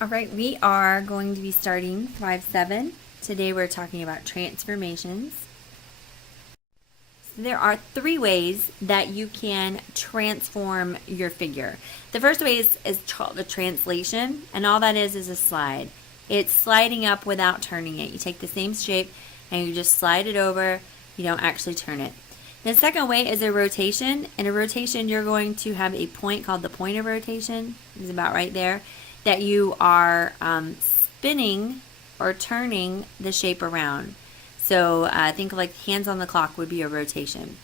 All right, we are going to be starting 5-7. Today we're talking about transformations. So there are 3 ways that you can transform your figure. The first way is called the translation, and all that is a slide. It's sliding up without turning it. You take the same shape and you just slide it over. You don't actually turn it. The second way is a rotation. In a rotation, you're going to have a point called the point of rotation. It's about right there. That you are spinning or turning the shape around. So think like hands on the clock would be a rotation.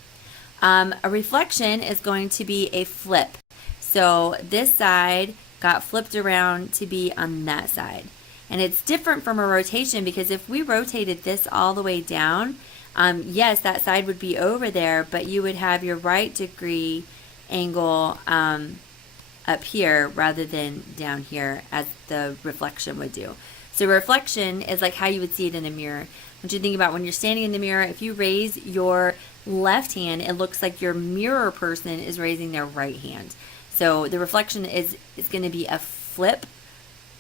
A reflection is going to be a flip. So this side got flipped around to be on that side. And it's different from a rotation because if we rotated this all the way down, yes, that side would be over there, but you would have your right degree angle up here rather than down here as the reflection would do. So reflection is like how you would see it in a mirror. What you think about when you're standing in the mirror, if you raise your left hand, it looks like your mirror person is raising their right hand. So the reflection is going to be a flip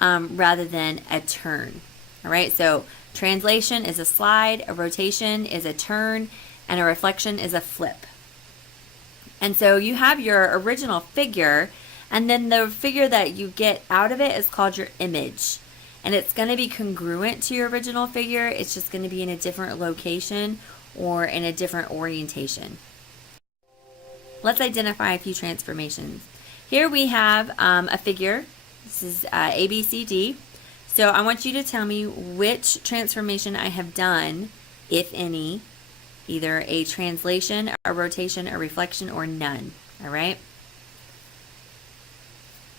rather than a turn. All right, so translation is a slide, a rotation is a turn, and a reflection is a flip. And so you have your original figure, and then the figure that you get out of it is called your image. And it's going to be congruent to your original figure. It's just going to be in a different location or in a different orientation. Let's identify a few transformations. Here we have a figure. This is A, B, C, D. So I want you to tell me which transformation I have done, if any, either a translation, a rotation, a reflection, or none. All right?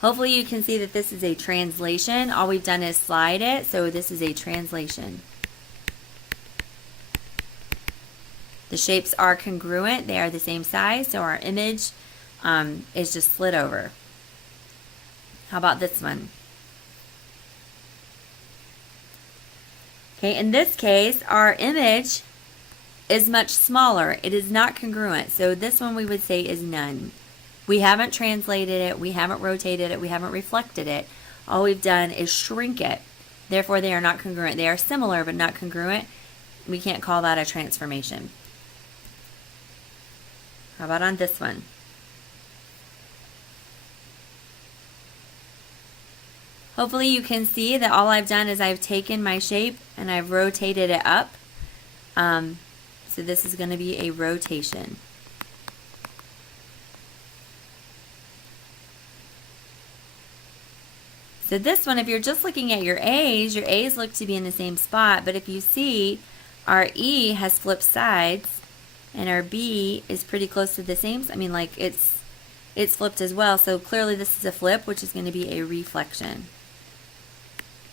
Hopefully you can see that this is a translation. All we've done is slide it, so this is a translation. The shapes are congruent. They are the same size, so our image is just slid over. How about this one? Okay, in this case, our image is much smaller. It is not congruent, so this one we would say is none. We haven't translated it, we haven't rotated it, we haven't reflected it. All we've done is shrink it. Therefore, they are not congruent. They are similar but not congruent. We can't call that a transformation. How about on this one? Hopefully you can see that all I've done is I've taken my shape and I've rotated it up. So this is going to be a rotation. So this one, if you're just looking at your A's look to be in the same spot, but if you see our E has flipped sides and our B is pretty close to the same, I mean like it's flipped as well, so clearly this is a flip, which is going to be a reflection.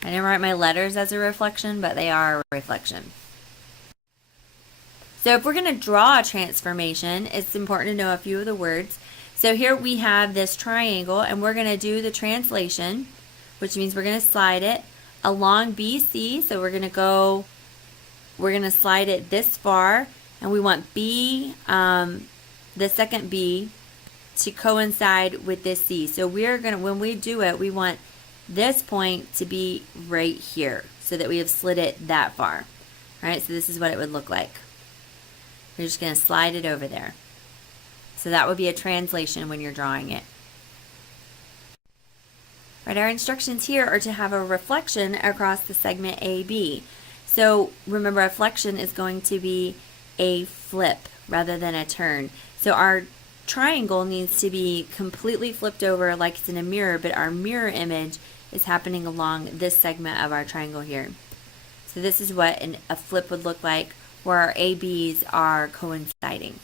I didn't write my letters as a reflection, but they are a reflection. So if we're going to draw a transformation, it's important to know a few of the words. So here we have this triangle, and we're going to do the translation, which means we're going to slide it along BC. So we're going to slide it this far, and we want B, the second B, to coincide with this C. So we're going to, when we do it, we want this point to be right here so that we have slid it that far. All right, so this is what it would look like. We're just going to slide it over there. So that would be a translation when you're drawing it. Right, our instructions here are to have a reflection across the segment AB. So remember, a reflection is going to be a flip rather than a turn. So our triangle needs to be completely flipped over like it's in a mirror, but our mirror image is happening along this segment of our triangle here. So this is what a flip would look like, where our ABs are coinciding.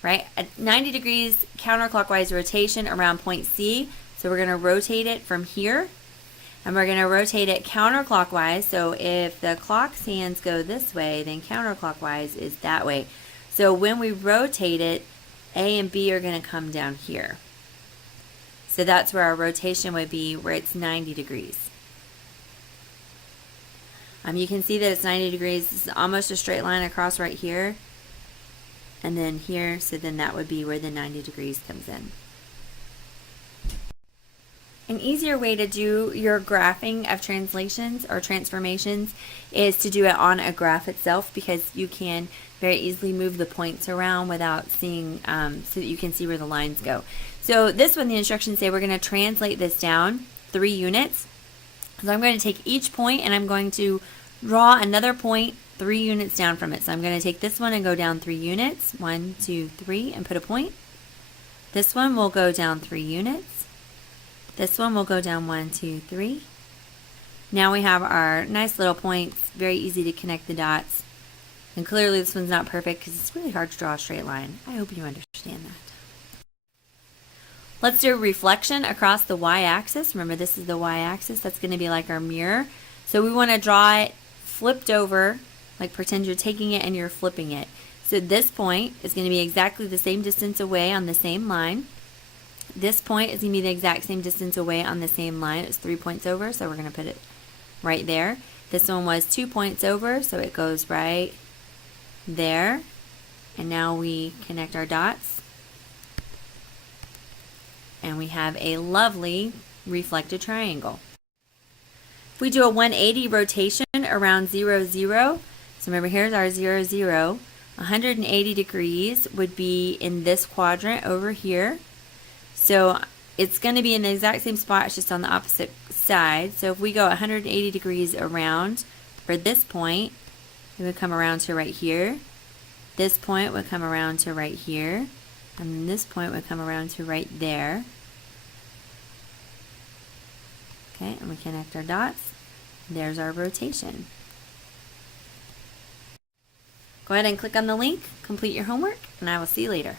Right, at 90 degrees counterclockwise rotation around point C. So we're going to rotate it from here, and we're going to rotate it counterclockwise. So if the clock's hands go this way, then counterclockwise is that way. So when we rotate it, A and B are going to come down here. So that's where our rotation would be, where it's 90 degrees. You can see that it's 90 degrees. This is almost a straight line across right here. And then here, so then that would be where the 90 degrees comes in. An easier way to do your graphing of translations or transformations is to do it on a graph itself, because you can very easily move the points around without seeing, so that you can see where the lines go. So this one, the instructions say we're going to translate this down 3 units. So I'm going to take each point and I'm going to draw another point 3 units down from it. So I'm going to take this one and go down 3 units, 1, 2, 3, and put a point. This one will go down 3 units. This one will go down 1, 2, 3. Now we have our nice little points, very easy to connect the dots. And clearly this one's not perfect because it's really hard to draw a straight line. I hope you understand that. Let's do a reflection across the y-axis. Remember, this is the y-axis. That's going to be like our mirror. So we want to draw it flipped over, like pretend you're taking it and you're flipping it. So this point is going to be exactly the same distance away on the same line. This point is going to be the exact same distance away on the same line. It's 3 points over, so we're going to put it right there. This one was 2 points over, so it goes right there. And now we connect our dots. And we have a lovely reflected triangle. If we do a 180 rotation around 0, 0, so remember here's our 0, 0, 180 degrees would be in this quadrant over here. So it's going to be in the exact same spot, it's just on the opposite side. So if we go 180 degrees around for this point, it would come around to right here. This point would come around to right here. And then this point would come around to right there. Okay, and we connect our dots. There's our rotation. Go ahead and click on the link, complete your homework, and I will see you later.